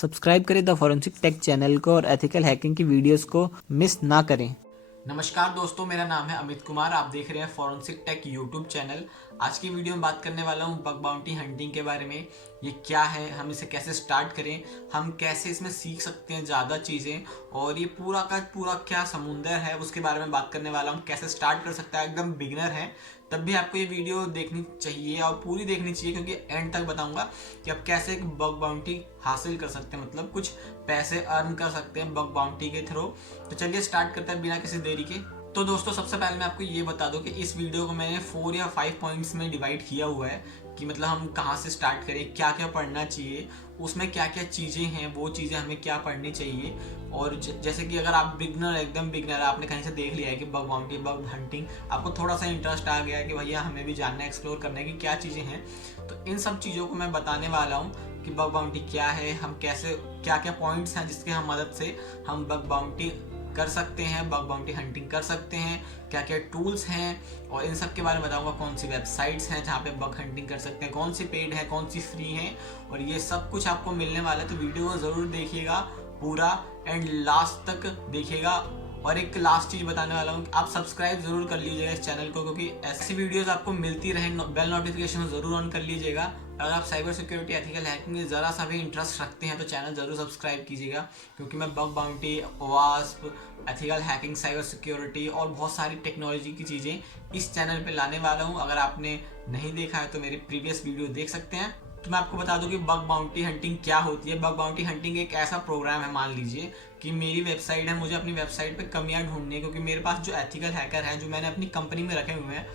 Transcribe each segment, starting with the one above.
Subscribe करें the forensic take channel को और एथिकल हैकिंग की वीडियोस को मिस ना करें। नमस्कार दोस्तों, मेरा नाम है अमित कुमार। आप देख रहे हैं फॉरेंसिक टेक यूट्यूब चैनल। आज की वीडियो में बात करने वाला हूं बग बाउंटी हंटिंग के बारे में। ये क्या है, हम इसे कैसे स्टार्ट करें, हम कैसे इसमें सीख सकते हैं ज़्यादा चीज़ें, और ये पूरा का पूरा क्या समुंदर है उसके बारे में बात करने वाला हूँ। कैसे स्टार्ट कर सकता है, एकदम बिगिनर है तब भी आपको ये वीडियो देखनी चाहिए और पूरी देखनी चाहिए, क्योंकि एंड तक बताऊंगा कि आप कैसे एक बग बाउंटी हासिल कर सकते हैं, मतलब कुछ पैसे अर्न कर सकते हैं बग बाउंटी के थ्रू। तो चलिए स्टार्ट करते हैं बिना किसी देरी के। तो दोस्तों, सबसे पहले मैं आपको ये बता दूं कि इस वीडियो को मैंने 4 या 5 पॉइंट्स में डिवाइड किया हुआ है कि मतलब हम कहाँ से स्टार्ट करें, क्या क्या पढ़ना चाहिए, उसमें क्या क्या चीज़ें हैं, वो चीज़ें हमें क्या पढ़नी चाहिए। और जैसे कि अगर आप बिगनर, एकदम बिगनर, आपने कहीं से देख लिया है कि बग बाउंटी, बग हंटिंग, आपको थोड़ा सा इंटरेस्ट आ गया है कि भैया हमें भी जानना है, एक्सप्लोर करना है कि क्या चीज़ें हैं, तो इन सब चीज़ों को मैं बताने वाला हूँ कि बग बाउंटी क्या है, हम कैसे, क्या क्या पॉइंट्स हैं जिसके हम मदद से हम बग बाउंटी कर सकते हैं, बग बाउंटी हंटिंग कर सकते हैं, क्या क्या टूल्स हैं, और इन सब के बारे में बताऊंगा। कौन सी वेबसाइट्स हैं जहाँ पे बग हंटिंग कर सकते हैं, कौन सी पेड है, कौन सी फ्री है, और ये सब कुछ आपको मिलने वाला है। तो वीडियो को ज़रूर देखिएगा पूरा एंड लास्ट तक देखिएगा। और एक लास्ट चीज़ बताने वाला हूँ, आप सब्सक्राइब जरूर कर लीजिएगा इस चैनल को, क्योंकि ऐसी वीडियोस आपको मिलती रहे। बेल नोटिफिकेशन जरूर ऑन कर लीजिएगा। अगर आप साइबर सिक्योरिटी, एथिकल हैकिंग में ज़रा सा भी इंटरेस्ट रखते हैं तो चैनल ज़रूर सब्सक्राइब कीजिएगा, क्योंकि मैं bug bounty, wasp, ethical hacking, cyber security और बहुत सारी टेक्नोलॉजी की चीज़ें इस चैनल पे लाने वाला हूँ। अगर आपने नहीं देखा है तो मेरी प्रीवियस वीडियो देख सकते हैं। तो मैं आपको बता दूं कि बग बाउंटी हंटिंग क्या होती है। बग बाउंटी हंटिंग एक ऐसा प्रोग्राम है, मान लीजिए कि मेरी वेबसाइट है, मुझे अपनी वेबसाइट पे कमियां ढूंढनी है, क्योंकि मेरे पास जो एथिकल हैकर हैं, जो मैंने अपनी कंपनी में रखे हुए हैं,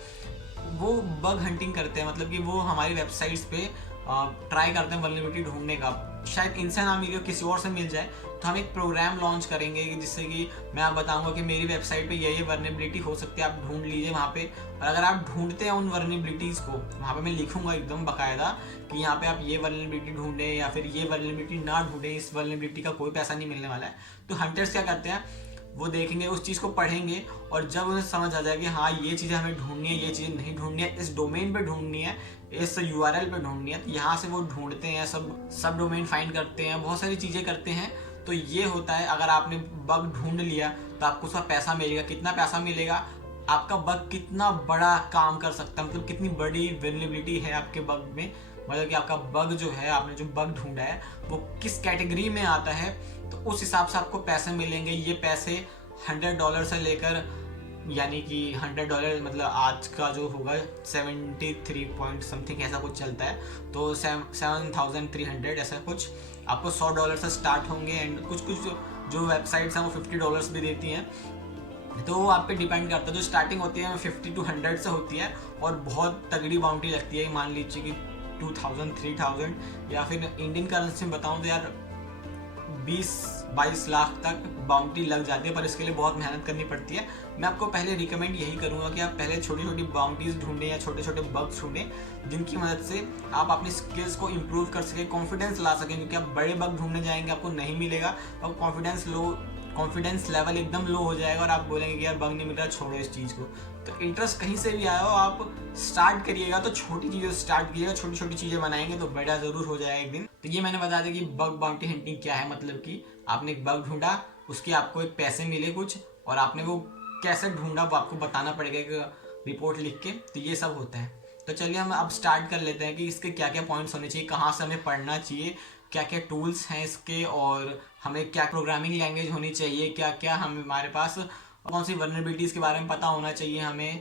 वो बग हंटिंग करते हैं। मतलब कि वो हमारी वेबसाइट्स पे ट्राई करते हैं वल्नरेबिलिटी ढूंढने का। शायद इनसे ना मिले, किसी और से मिल जाए, तो हम एक प्रोग्राम लॉन्च करेंगे जिससे कि मैं आप बताऊंगा कि मेरी वेबसाइट पे ये वल्नरेबिलिटी हो सकती है, आप ढूंढ लीजिए वहाँ पे। और अगर आप ढूंढते हैं उन वल्नरेबिलिटीज़ को, वहाँ पे मैं लिखूंगा एकदम बाकायदा कि यहाँ पे आप ये वल्नरेबिलिटी ढूंढें या फिर ये वल्नरेबिलिटी ना ढूंढें, इस वल्नरेबिलिटी का कोई पैसा नहीं मिलने वाला है। तो हंटर्स क्या करते हैं, वो देखेंगे, उस चीज़ को पढ़ेंगे, और जब उन्हें समझ आ जाए कि हाँ ये चीज़ें हमें ढूंढनी है, ये चीज़ें नहीं ढूंढनी है, इस डोमेन पे ढूंढनी है, इस URL पे ढूंढनी है, तो यहाँ से वो ढूंढते हैं, सब डोमेन फाइंड करते हैं, बहुत सारी चीज़ें करते हैं। तो ये होता है, अगर आपने बग ढूंढ लिया तो आपको उसका पैसा मिलेगा। कितना पैसा मिलेगा, आपका बग कितना बड़ा काम कर सकता है, मतलब कितनी बड़ी वल्नरेबिलिटी है आपके बग में, मतलब कि आपका बग जो है, आपने जो बग ढूंढा है वो किस कैटेगरी में आता है, तो उस हिसाब से आपको पैसे मिलेंगे। ये पैसे $100 से लेकर, यानी कि $100 मतलब आज का जो होगा 73 पॉइंट समथिंग ऐसा कुछ चलता है, तो 7300 ऐसा कुछ आपको $100 से स्टार्ट होंगे। एंड कुछ कुछ जो वेबसाइट्स हैं वो $50 भी देती हैं, तो वो आप पे डिपेंड करता है। जो स्टार्टिंग होती है 50 to 100 से होती है, और बहुत तगड़ी बाउंटी लगती है। मान लीजिए कि 2000, 3000, या फिर इंडियन करेंसी में बताऊँ तो यार 20-22 लाख तक बाउंटी लग जाती है, पर इसके लिए बहुत मेहनत करनी पड़ती है। मैं आपको पहले रिकमेंड यही करूंगा कि आप पहले छोटी छोटी बाउंटीज ढूंढें या छोटे छोटे बग्स ढूंढें, जिनकी मदद से आप अपनी स्किल्स को इम्प्रूव कर सकें, कॉन्फिडेंस ला सकें। क्योंकि आप बड़े बग ढूंढने जाएंगे, आपको नहीं मिलेगा, तो कॉन्फिडेंस लेवल एकदम लो हो जाएगा, और आप बोलेंगे कि यार बग नहीं मिल रहा, छोड़ो इस चीज़ को। तो इंटरेस्ट कहीं से भी आया हो, आप स्टार्ट करिएगा तो छोटी चीज़ों से स्टार्ट कीजिएगा, छोटी छोटी चीज़ें बनाएंगे तो बड़ा ज़रूर हो जाएगा एक दिन। तो ये मैंने बता दिया कि बग बाउंटी हंटिंग क्या है। मतलब कि आपने एक बग ढूंढा, उसके आपको एक पैसे मिले कुछ, और आपने वो कैसे ढूंढा वो आपको बताना पड़ेगा एक रिपोर्ट लिख के। तो ये सब होता है। तो चलिए हम अब स्टार्ट कर लेते हैं कि इसके क्या क्या पॉइंट्स होने चाहिए, कहाँ से हमें पढ़ना चाहिए, क्या क्या टूल्स हैं इसके, और हमें क्या प्रोग्रामिंग लैंग्वेज होनी चाहिए, क्या क्या हमारे पास कौन सी वल्नरेबिलिटीज़ के बारे में पता होना चाहिए हमें,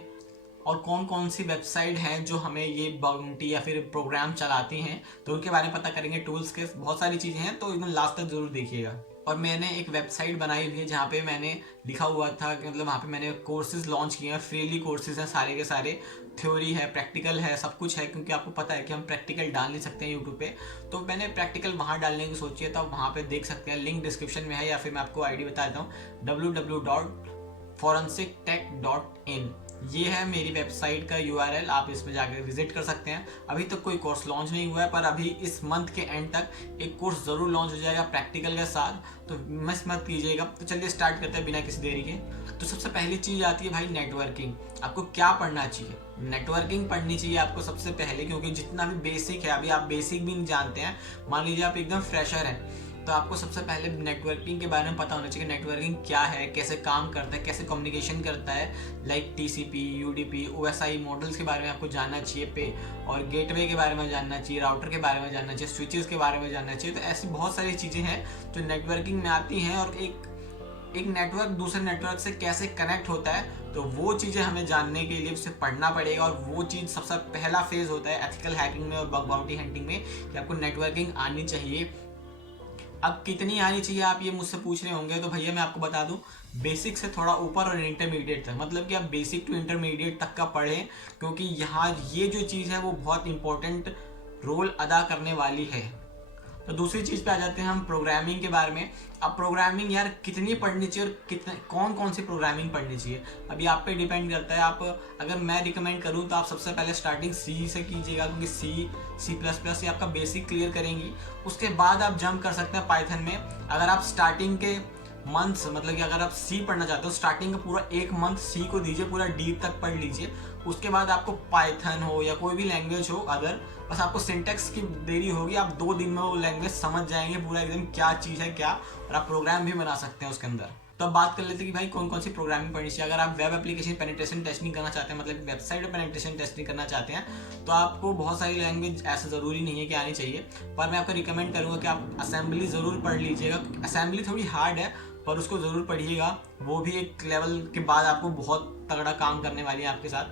और कौन कौन सी वेबसाइट हैं जो हमें ये बाउंटी या फिर प्रोग्राम चलाती हैं, तो उनके बारे में पता करेंगे। टूल्स के बहुत सारी चीज़ें हैं, तो एकदम लास्ट तक जरूर देखिएगा। और मैंने एक वेबसाइट बनाई हुई है जहाँ पे मैंने लिखा हुआ था कि मतलब वहाँ पे मैंने कोर्सेज लॉन्च किए हैं, फ्रीली कोर्सेज हैं सारे के सारे, थ्योरी है, प्रैक्टिकल है, सब कुछ है, क्योंकि आपको पता है कि हम प्रैक्टिकल डाल नहीं सकते हैं यूट्यूब पे। तो मैंने प्रैक्टिकल वहाँ डालने की सोची है, तो वहाँ पे देख सकते हैं, लिंक डिस्क्रिप्शन में है, या फिर मैं आपको ID बता देता हूँ, www.forensictech.in। ये है मेरी वेबसाइट का URL, आप इसमें जाकर विजिट कर सकते हैं। अभी तक कोई कोर्स लॉन्च नहीं हुआ है, पर अभी इस मंथ के एंड तक एक कोर्स ज़रूर लॉन्च हो जाएगा प्रैक्टिकल के साथ, तो मिस मत कीजिएगा। तो चलिए स्टार्ट करते हैं बिना किसी देरी के। तो सबसे पहली चीज़ आती है भाई नेटवर्किंग। आपको क्या पढ़ना चाहिए, नेटवर्किंग पढ़नी चाहिए आपको सबसे पहले, क्योंकि जितना भी बेसिक है, अभी आप बेसिक भी नहीं जानते हैं, मान लीजिए आप एकदम फ्रेशर हैं, तो आपको सबसे पहले नेटवर्किंग के बारे में पता होना चाहिए कि नेटवर्किंग क्या है, कैसे काम करता है, कैसे कम्युनिकेशन करता है। Like TCP, UDP, OSI models के बारे में आपको जानना चाहिए और गेटवे के बारे में जानना चाहिए, राउटर के बारे में जानना चाहिए, स्विचेस के बारे में जानना चाहिए। तो ऐसी बहुत सारी चीज़ें हैं जो नेटवर्किंग में आती हैं। और एक नेटवर्क दूसरे नेटवर्क से कैसे कनेक्ट होता है, तो वो चीज़ें हमें जानने के लिए उसे पढ़ना पड़ेगा। और वो चीज़ सबसे पहला फेज होता है एथिकल हैकिंग में और बग बाउंटी हंटिंग में, कि आपको नेटवर्किंग आनी चाहिए। अब कितनी आनी चाहिए आप ये मुझसे पूछ रहे होंगे, तो भैया मैं आपको बता दूं, बेसिक से थोड़ा ऊपर और इंटरमीडिएट तक, मतलब कि आप बेसिक टू इंटरमीडिएट तक का पढ़ें, क्योंकि यहाँ ये जो चीज़ है वो बहुत इंपॉर्टेंट रोल अदा करने वाली है। तो दूसरी चीज़ पे आ जाते हैं हम प्रोग्रामिंग के बारे में। अब प्रोग्रामिंग यार कितनी पढ़नी चाहिए और कितने कौन सी प्रोग्रामिंग पढ़नी चाहिए, अभी आप पे डिपेंड करता है। आप अगर मैं रिकमेंड करूँ तो आप सबसे पहले स्टार्टिंग C से कीजिएगा, क्योंकि C++ ये आपका बेसिक क्लियर करेंगी। उसके बाद आप जंप कर सकते हैं पाइथन में। अगर आप स्टार्टिंग के मंथ्स, मतलब कि अगर आप C पढ़ना चाहते हो, स्टार्टिंग का पूरा 1 मंथ C को दीजिए, पूरा डीप तक पढ़ लीजिए। उसके बाद आपको पाइथन हो या कोई भी लैंग्वेज हो अदर, बस आपको सिंटेक्स की देरी होगी, आप 2 दिन में वो लैंग्वेज समझ जाएंगे पूरा एकदम क्या चीज़ है क्या, और आप प्रोग्राम भी बना सकते हैं उसके अंदर। तो अब बात कर लेते हैं कि भाई कौन सी प्रोग्रामिंग पढ़नी चाहिए। अगर आप वेब एप्लीकेशन पेनिट्रेशन टेस्टिंग करना चाहते हैं, मतलब वेबसाइट पर पेनिट्रेशन टेस्टिंग करना चाहते हैं, तो आपको बहुत सारी लैंग्वेज ऐसा ज़रूरी नहीं है कि आनी चाहिए, पर मैं आपको रिकमेंड करूँगा कि आप असेंबली ज़रूर पढ़ लीजिएगा। असेंबली थोड़ी हार्ड है पर उसको ज़रूर पढ़िएगा, वो भी एक लेवल के बाद आपको बहुत तगड़ा काम करने वाली है आपके साथ,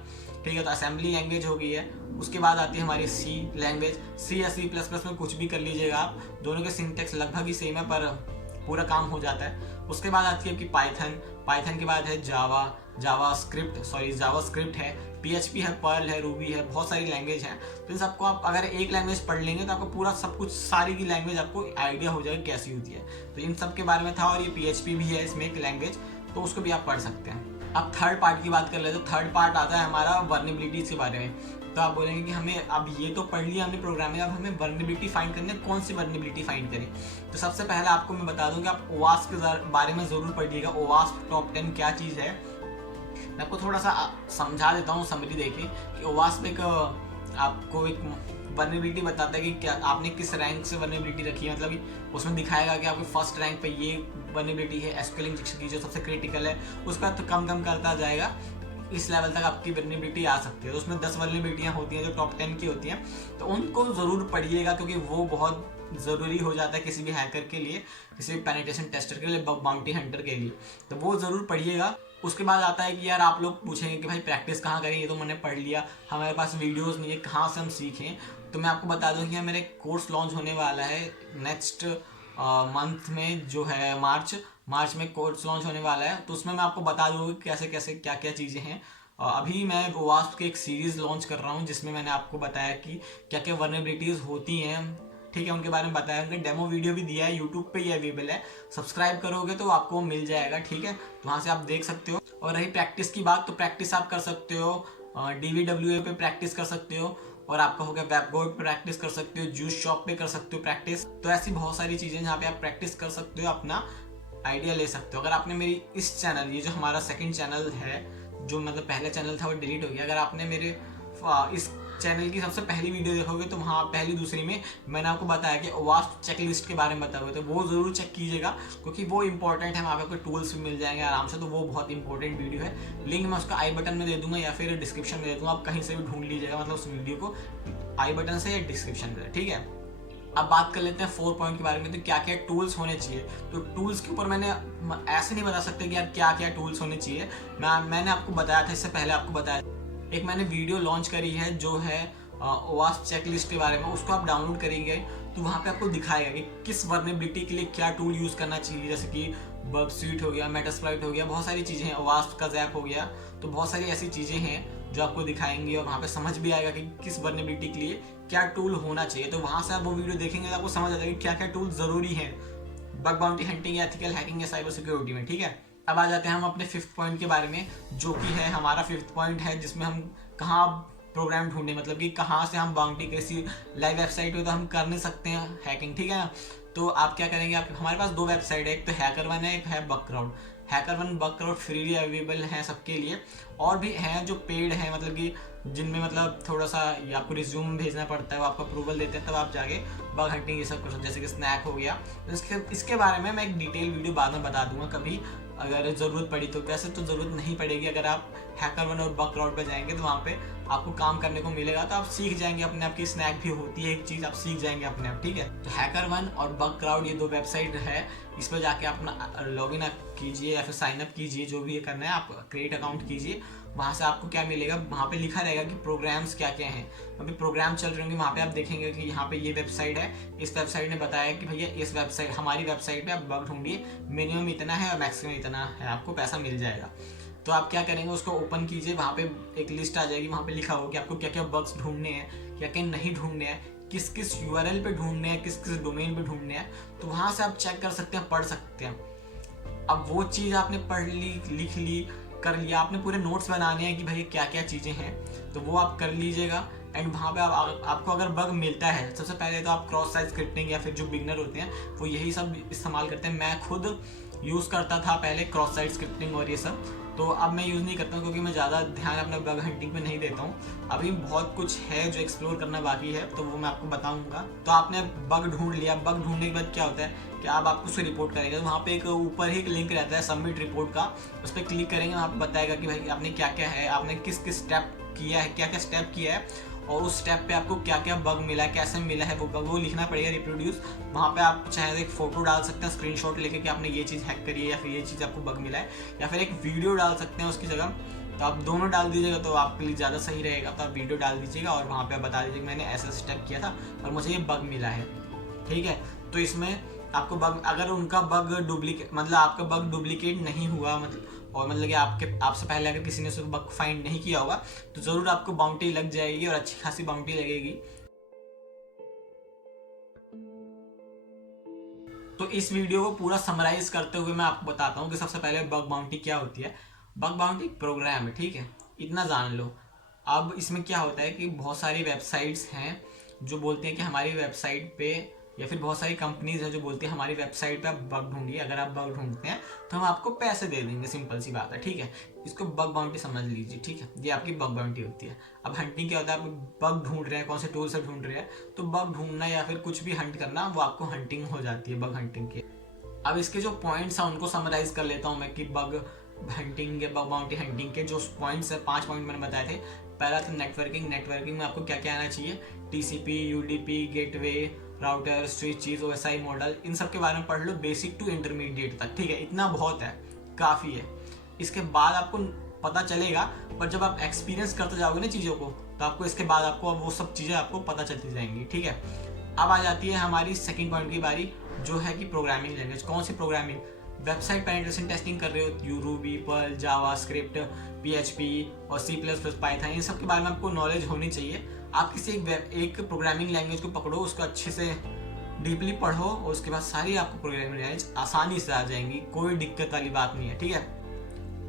ठीक है। तो असेंबली लैंग्वेज हो गई है। उसके बाद आती है हमारी C लैंग्वेज। C या C++ में कुछ भी कर लीजिएगा आप, दोनों के सिंटेक्स लगभग ही सेम है पर पूरा काम हो जाता है। उसके बाद आती है आपकी पाइथन के बाद है जावा स्क्रिप्ट है, PHP है, पर्ल है, रूबी है, बहुत सारी लैंग्वेज है। तो इन सबको आप अगर एक लैंग्वेज पढ़ लेंगे तो आपको पूरा सब कुछ सारी की लैंग्वेज आपको आइडिया हो जाएगा कैसी होती है। तो इन सब के बारे में था। और ये PHP भी है इसमें एक लैंग्वेज, तो उसको भी आप पढ़ सकते हैं। अब थर्ड पार्ट की बात कर ले तो थर्ड पार्ट आता है हमारा वर्नेबिलिटीज के बारे में। तो आप बोलेंगे कि हमें अब ये तो पढ़ लिया हमने प्रोग्रामिंग, अब हमें वर्नेबिलिटी फाइंड करनी है, कौन सी वर्नेबिलिटी फाइंड करें। तो सबसे पहले आपको मैं बता दूं कि आप OWASP के बारे में ज़रूर पढ़िएगा। OWASP टॉप 10 क्या चीज़ है, मैं आपको थोड़ा सा समझा देता हूँ समरी देखिए कि OWASP एक आपको एक वर्नेबिलिटी बताता है कि क्या आपने किस रैंक से वर्नेबिलिटी रखी है। मतलब कि उसमें दिखाएगा कि आपके फर्स्ट रैंक पे ये वर्नेबिलिटी है, SQL इंजेक्शन की जो सबसे क्रिटिकल है, उसका तो कम करता जाएगा, इस लेवल तक आपकी वर्नेबिलिटी आ सकती है। तो उसमें 10 वर्नेबिलिटियाँ होती हैं जो टॉप 10 की होती हैं, तो उनको ज़रूर पढ़िएगा, क्योंकि वो बहुत ज़रूरी हो जाता है किसी भी हैकर के लिए, किसी भी पेनिट्रेशन टेस्टर के लिए, बग बाउंटी हंटर के लिए, तो वो ज़रूर पढ़िएगा। उसके बाद आता है कि यार आप लोग पूछेंगे कि भाई प्रैक्टिस कहाँ करें, ये तो मैंने पढ़ लिया, हमारे पास वीडियोस नहीं है, कहाँ से हम सीखें। तो मैं आपको बता दूं कि मेरे कोर्स लॉन्च होने वाला है नेक्स्ट मंथ में, जो है मार्च में कोर्स लॉन्च होने वाला है। तो उसमें मैं आपको बता दूंगा कैसे कैसे क्या क्या चीज़ें हैं। अभी मैं OWASP की एक सीरीज़ लॉन्च कर रहा हूँ, जिसमें मैंने आपको बताया कि क्या क्या वर्नेबिलिटीज़ होती हैं, ठीक है, उनके बारे में बताया। उनका डेमो वीडियो भी दिया है, यूट्यूब पे ही अवेलेबल है, सब्सक्राइब करोगे तो आपको मिल जाएगा, ठीक है, तो वहाँ से आप देख सकते हो। और रही प्रैक्टिस की बात, तो प्रैक्टिस आप कर सकते हो DVWA पे प्रैक्टिस कर सकते हो, और आपका हो गया वेबगोड पे प्रैक्टिस कर सकते हो, जूस शॉप पे कर सकते हो प्रैक्टिस। तो ऐसी बहुत सारी चीज़ें जहाँ पे आप प्रैक्टिस कर सकते हो, अपना आइडिया ले सकते हो। अगर आपने मेरी इस चैनल, ये जो हमारा सेकंड चैनल है, जो मतलब पहला चैनल था वो डिलीट हो गया, अगर आपने मेरे इस चैनल की सबसे पहली वीडियो देखोगे तो वहाँ पहली दूसरी में मैंने आपको बताया कि OWASP चेकलिस्ट के बारे में बताया हुआ, तो वो ज़रूर चेक कीजिएगा, क्योंकि वो इंपॉर्टेंट है, वहाँ पे आपको टूल्स भी मिल जाएंगे आराम से। तो वो बहुत इंपॉर्टेंट वीडियो है, लिंक मैं उसका आई बटन में दे दूंगा या फिर डिस्क्रिप्शन में दे दूँगा, आप कहीं से भी ढूंढ लीजिएगा, मतलब उस वीडियो को आई बटन से या डिस्क्रिप्शन में, ठीक है। अब बात कर लेते हैं 4 पॉइंट के बारे में, तो क्या क्या टूल्स होने चाहिए। तो टूल्स के ऊपर मैंने ऐसे नहीं बता सकते कि यार क्या क्या टूल्स होने चाहिए, मैंने आपको बताया था, इससे पहले आपको बताया, एक मैंने वीडियो लॉन्च करी है जो है OWASP चेकलिस्ट के बारे में, उसको आप डाउनलोड करेंगे तो वहाँ पे आपको दिखाएगा कि किस वर्नेबिलिटी के लिए क्या टूल यूज़ करना चाहिए, जैसे कि बर्ब स्वीट हो गया, मेटास्प्लॉइट हो गया, बहुत सारी चीज़ें हैं, OWASP का ज़ैप हो गया, तो बहुत सारी ऐसी चीज़ें हैं जो आपको दिखाएंगी, और वहाँ पे समझ भी आएगा कि किस वर्नेबिलिटी के लिए क्या टूल होना चाहिए। तो वहाँ से आप वो वीडियो देखेंगे तो आपको समझ आ जाएगा क्या क्या टूल ज़रूरी हैं बग बाउंटी हंटिंग या एथिकल हैकिंग या साइबर सिक्योरिटी में, ठीक है। अब आ जाते हैं हम अपने 5th पॉइंट के बारे में, जो कि है हमारा 5th पॉइंट है, जिसमें हम कहाँ प्रोग्राम ढूंढे, मतलब कि कहाँ से हम बाउंटी किसी लाइव वेबसाइट पे तो हम कर नहीं सकते हैं हैकिंग, ठीक है ना। तो आप क्या करेंगे, आप हमारे पास 2 वेबसाइट है, एक तो HackerOne है, एक है बगक्राउड। HackerOne बगक्राउड फ्रीली अवेलेबल हैं सबके लिए, और भी हैं जो पेड हैं, मतलब कि जिनमें मतलब थोड़ा सा आपको रिज्यूम भेजना पड़ता है, वो आपको अप्रूवल देते हैं तब आप जाके बग हंटिंग ये सब कुछ, जैसे कि स्नैक हो गया। तो इसके बारे में मैं एक डिटेल वीडियो बाद में बता दूंगा कभी अगर ज़रूरत पड़ी तो। वैसे तो ज़रूरत नहीं पड़ेगी, अगर आप हैकर1 और बगक्राउड पे जाएंगे तो वहाँ पे आपको काम करने को मिलेगा, तो आप सीख जाएंगे अपने आप की। स्नैक भी होती है एक चीज़, आप सीख जाएंगे अपने आप, ठीक है। तो हैकर1 और बगक्राउड ये 2 वेबसाइट है, इस पर जाके अपना लॉगिन कीजिए या फिर साइनअप कीजिए, जो भी ये करना है आप क्रिएट अकाउंट कीजिए। वहाँ से आपको क्या मिलेगा, वहाँ पे लिखा रहेगा कि प्रोग्राम्स क्या क्या हैं, वहाँ पे प्रोग्राम चल रहे होंगे। वहाँ पे आप देखेंगे कि यहाँ पे ये वेबसाइट है, इस वेबसाइट ने बताया कि भैया इस वेबसाइट, हमारी वेबसाइट पे आप बग ढूंढिए, मिनिमम इतना है और मैक्सिमम इतना है, आपको पैसा मिल जाएगा। तो आप क्या करेंगे, उसको ओपन कीजिए, वहाँ पे एक लिस्ट आ जाएगी, वहाँ पे लिखा होगा कि आपको क्या क्या बग्स ढूंढने हैं, क्या क्या नहीं ढूंढने हैं, किस किस URL पे ढूंढने हैं, किस किस डोमेन पे ढूंढने हैं। तो वहाँ से आप चेक कर सकते हैं, पढ़ सकते हैं। अब वो चीज़ आपने पढ़ ली, लिख ली, कर लिया, आपने पूरे नोट्स बनाने हैं कि भाई क्या क्या चीज़ें हैं, तो वो आप कर लीजिएगा। एंड वहाँ पे आपको अगर बग मिलता है, सबसे पहले तो आप क्रॉस साइट स्क्रिप्टिंग या फिर जो बिगनर होते हैं वो यही सब इस्तेमाल करते हैं। मैं खुद यूज़ करता था पहले क्रॉस साइट स्क्रिप्टिंग और ये सब, तो अब मैं यूज़ नहीं करता हूँ क्योंकि मैं ज़्यादा ध्यान अपना बग हंटिंग पे नहीं देता हूँ। अभी बहुत कुछ है जो एक्सप्लोर करना बाकी है, तो वो मैं आपको बताऊँगा। तो आपने बग ढूंढ लिया, बग ढूंढने के बाद क्या होता है कि आप आपको उसको रिपोर्ट करेंगे, तो वहाँ पे एक ऊपर ही एक लिंक रहता है सबमिट रिपोर्ट का, उस पर क्लिक करेंगे, वहाँ पे बताएगा कि भाई आपने क्या क्या है, आपने किस किस स्टेप किया है, क्या क्या स्टेप किया है, और उस स्टेप पे आपको क्या क्या बग मिला है, कैसे मिला है वो बग, वो लिखना पड़ेगा, रिप्रोड्यूस। वहाँ पे आप चाहे एक फोटो डाल सकते हैं, स्क्रीनशॉट लेके कि आपने ये चीज़ हैक करी है या फिर ये चीज़ आपको बग मिला है, या फिर एक वीडियो डाल सकते हैं उसकी जगह। तो आप दोनों डाल दीजिएगा तो आपके लिए ज़्यादा सही रहेगा। तो आप वीडियो डाल दीजिएगा और वहाँ पे बता दीजिएगा मैंने ऐसा स्टेप किया था और मुझे ये बग मिला है, ठीक है। तो इसमें आपको बग, अगर उनका बग डुप्लीकेट, मतलब आपका बग डुप्लीकेट नहीं हुआ, मतलब कि आपसे पहले अगर किसी ने उसको बग फाइंड नहीं किया होगा, तो ज़रूर आपको बाउंटी लग जाएगी और अच्छी खासी बाउंटी लगेगी। तो इस वीडियो को पूरा समराइज करते हुए मैं आपको बताता हूँ कि सबसे पहले बग बाउंटी क्या होती है। बग बाउंटी प्रोग्राम है, ठीक है, इतना जान लो। अब इसमें क्या होता है कि बहुत सारी वेबसाइट्स हैं जो बोलते हैं कि हमारी वेबसाइट पे, या फिर बहुत सारी कंपनीज हैं जो बोलती है हमारी वेबसाइट पे आप बग ढूंढिए, अगर आप बग ढूंढते हैं तो हम आपको पैसे दे देंगे, सिंपल सी बात है, ठीक है। इसको बग बाउंटी समझ लीजिए, ठीक है, ये आपकी बग बाउंटी होती है। अब हंटिंग क्या होता है, आप बग ढूंढ रहे हैं, कौन से टूल से ढूंढ रहे हैं, तो बग ढूंढना या फिर कुछ भी हंट करना, वो आपको हंटिंग हो जाती है, बग हंटिंग की। अब इसके जो पॉइंट्स हैं उनको समराइज कर लेता हूँ मैं कि बग हंटिंग या बग बाउंटी हंटिंग के जो पॉइंट्स है, 5 पॉइंट मैंने बताए थे। पहला तो नेटवर्किंग। नेटवर्किंग में आपको क्या क्या आना चाहिए, TCP, UDP, gateway, router, switches, OSI model, इन सब के बारे में पढ़ लो, बेसिक टू इंटरमीडिएट तक, ठीक है, इतना बहुत है, काफ़ी है। इसके बाद आपको पता चलेगा, पर जब आप एक्सपीरियंस करते जाओगे ना चीज़ों को, तो आपको इसके बाद आपको वो सब चीज़ें आपको पता चलती जाएंगी, ठीक है। अब आ जाती है हमारी सेकंड पॉइंट की बारी, जो है कि प्रोग्रामिंग लैंग्वेज। कौन सी प्रोग्रामिंग, वेबसाइट पेनिट्रेशन टेस्टिंग कर रहे हो, रूबी, पर्ल, जावास्क्रिप्ट, PHP और C++, पाइथन, इन सब के बारे में आपको नॉलेज होनी चाहिए। आप किसी एक प्रोग्रामिंग लैंग्वेज को पकड़ो, उसको अच्छे से डीपली पढ़ो और उसके बाद सारी आपको प्रोग्रामिंग लैंग्वेज आसानी से आ जाएंगी, कोई दिक्कत वाली बात नहीं है, ठीक है।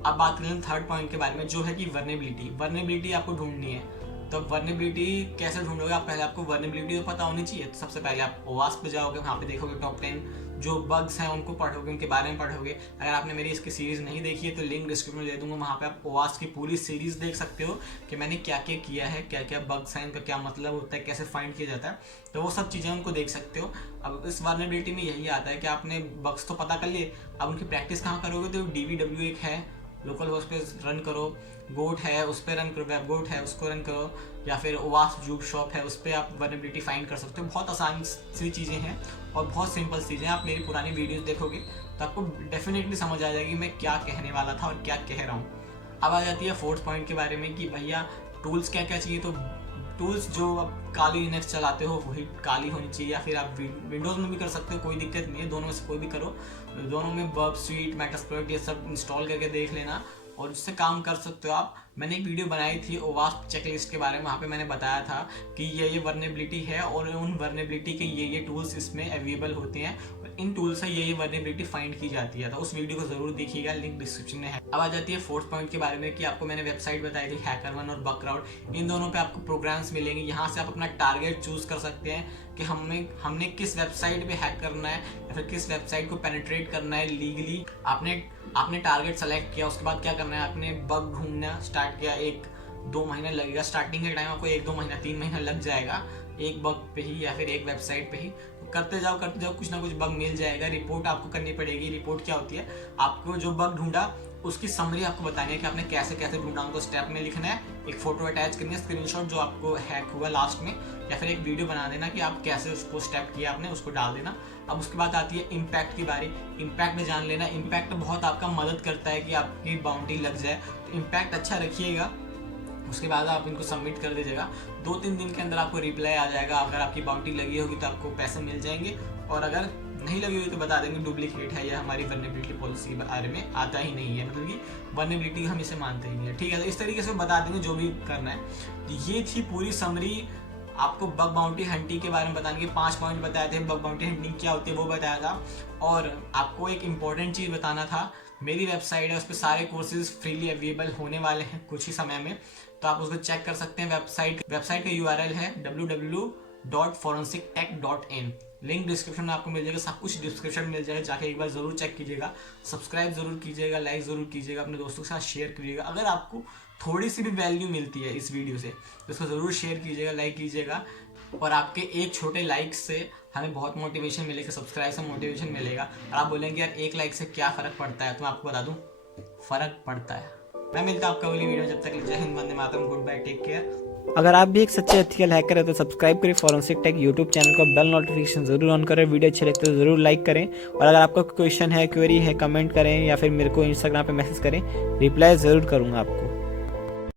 अब बात करें थर्ड पॉइंट के बारे में, जो है कि वर्नेबिलिटी। वर्नेबिलिटी आपको ढूंढनी है, तो वर्नेबिलिटी कैसे ढूंढोगे आप, पहले आपको वर्नेबिलिटी तो पता होनी चाहिए। तो सबसे पहले आप OWASP पे जाओगे, वहाँ पे देखोगे टॉप 10 जो बग्स हैं उनको पढ़ोगे, उनके बारे में पढ़ोगे। अगर आपने मेरी इसकी सीरीज़ नहीं देखी है तो लिंक डिस्क्रिप्शन में दे दूंगा, वहाँ पे आप OWASP की पूरी सीरीज़ देख सकते हो कि मैंने क्या क्या किया है, क्या क्या बग्स हैं, इनका क्या मतलब होता है, कैसे फाइंड किया जाता है, तो वो सब चीज़ें उनको देख सकते हो। अब इस वर्नेबिलिटी में यही आता है कि आपने बग्स तो पता कर लिए, अब उनकी प्रैक्टिस कहाँ करोगे, तो DBW एक है, लोकल होस्ट पे रन करो, गोट है उस पर रन करो, वेब गोट है उसको रन करो, या फिर OWASP जूब शॉप है, उस पर आप वर्नेबिलिटी फाइंड कर सकते हो। बहुत आसान सी चीज़ें हैं और बहुत सिंपल चीज़ें हैं। आप मेरी पुरानी वीडियोस देखोगे तो आपको डेफिनेटली समझ आ जाएगी मैं क्या कहने वाला था और क्या कह रहा हूँ। अब आ जाती है फोर्थ पॉइंट के बारे में कि भैया टूल्स क्या क्या चाहिए। तो टूल्स जो आप काली लिनक्स चलाते हो वही काली होनी चाहिए, या फिर आप विंडोज़ में भी कर सकते हो, कोई दिक्कत नहीं है, दोनों में से कोई भी करो। दोनों में बर्ब स्वीट, मेटास्प्लॉइट ये सब इंस्टॉल करके देख लेना और उससे काम कर सकते हो आप। मैंने एक वीडियो बनाई थी OWASP चेकलिस्ट के बारे में, वहाँ पे मैंने बताया था कि ये वर्नेबिलिटी है और उन वर्नेबिलिटी के ये टूल्स इसमें अवेलेबल होते हैं और इन टूल से ये वर्नेबिलिटी फाइंड की जाती है। तो उस वीडियो को जरूर देखिएगा, लिंक डिस्क्रिप्शन में है। अब आ जाती है फोर्थ पॉइंट के बारे में कि आपको मैंने वेबसाइट बताई थी हैकर1 और बगक्राउड, इन दोनों पे आपको प्रोग्राम्स मिलेंगे। यहाँ से आप अपना टारगेट चूज कर सकते हैं कि हमने किस वेबसाइट पे हैक करना है या फिर किस वेबसाइट को पेनिट्रेट करना है लीगली। आपने टारगेट सेलेक्ट किया, उसके बाद क्या करना है, आपने बग ढूंढना स्टार्ट किया। 1-2 महीने लगेगा, स्टार्टिंग के टाइम आपको 1-2 महीना 3 महीना लग जाएगा, एक बग पे ही या फिर एक वेबसाइट पे ही। तो करते जाओ कुछ ना कुछ बग मिल जाएगा। रिपोर्ट आपको करनी पड़ेगी। रिपोर्ट क्या होती है, आपको जो बग ढूंढा उसकी समरी आपको बतानी है कि आपने कैसे कैसे ढूंढा, उनको स्टेप में लिखना है, एक फोटो अटैच करनी है, स्क्रीनशॉट जो आपको हैक हुआ लास्ट में, या फिर एक वीडियो बना देना कि आप कैसे उसको स्टेप किया आपने, उसको डाल देना। अब उसके बाद आती है इम्पैक्ट की बारी। इम्पैक्ट में जान लेना, इम्पैक्ट बहुत आपका मदद करता है कि आपकी बाउंड्री लग जाए। तो इम्पैक्ट अच्छा रखिएगा, उसके बाद आप इनको सबमिट कर दीजिएगा। 2-3 दिन के अंदर आपको रिप्लाई आ जाएगा। अगर आपकी बाउंड्री लगी होगी तो आपको पैसे मिल जाएंगे, और अगर नहीं लगी हुई तो बता देंगे डुप्लीकेट है या हमारी वल्नरेबिलिटी पॉलिसी के बारे में आता ही नहीं है, मतलब कि वल्नरेबिलिटी हम इसे मानते ही नहीं है। ठीक है, तो इस तरीके से बता देंगे जो भी करना है। तो ये थी पूरी समरी आपको बग बाउंटी हंटिंग के बारे में बताने के 5 पॉइंट बताए थे। बग बाउंटी हंटिंग क्या होती है वो बताया था, और आपको एक इम्पॉर्टेंट चीज़ बताना था, मेरी वेबसाइट है उस पर सारे कोर्सेज फ्रीली अवेलेबल होने वाले हैं कुछ ही समय में, तो आप उसको चेक कर सकते हैं। वेबसाइट का URL है www.forensictech.in। लिंक डिस्क्रिप्शन में आपको मिल जाएगा, सब कुछ डिस्क्रिप्शन में मिल जाएगा, जाके एक बार जरूर चेक कीजिएगा। सब्सक्राइब जरूर कीजिएगा, लाइक जरूर कीजिएगा, अपने दोस्तों के साथ शेयर करिएगा। अगर आपको थोड़ी सी भी वैल्यू मिलती है इस वीडियो से तो उसको जरूर शेयर कीजिएगा, लाइक कीजिएगा। और आपके एक छोटे लाइक से हमें बहुत मोटिवेशन मिलेगा, सब्सक्राइब से मोटिवेशन मिलेगा। और आप बोलेंगे यार एक लाइक से क्या फ़र्क पड़ता है, तो मैं आपको बता दूं फ़र्क पड़ता है। मैं मिलता हूं आपका अगली वीडियो, जब तक जय Hind, Vande Mataram, good bye, take care. अगर आप भी एक सच्चे एथिकल हैकर है तो सब्सक्राइब करें फॉरेंसिक टेक यूट्यूब चैनल को, बेल नोटिफिकेशन जरूर ऑन करें, वीडियो अच्छे लगते तो जरूर लाइक करें। और अगर आपका क्वेश्चन है, क्वेरी है, कमेंट करें या फिर मेरे को इंस्टाग्राम पे मैसेज करें, रिप्लाई ज़रूर करूँगा आपको।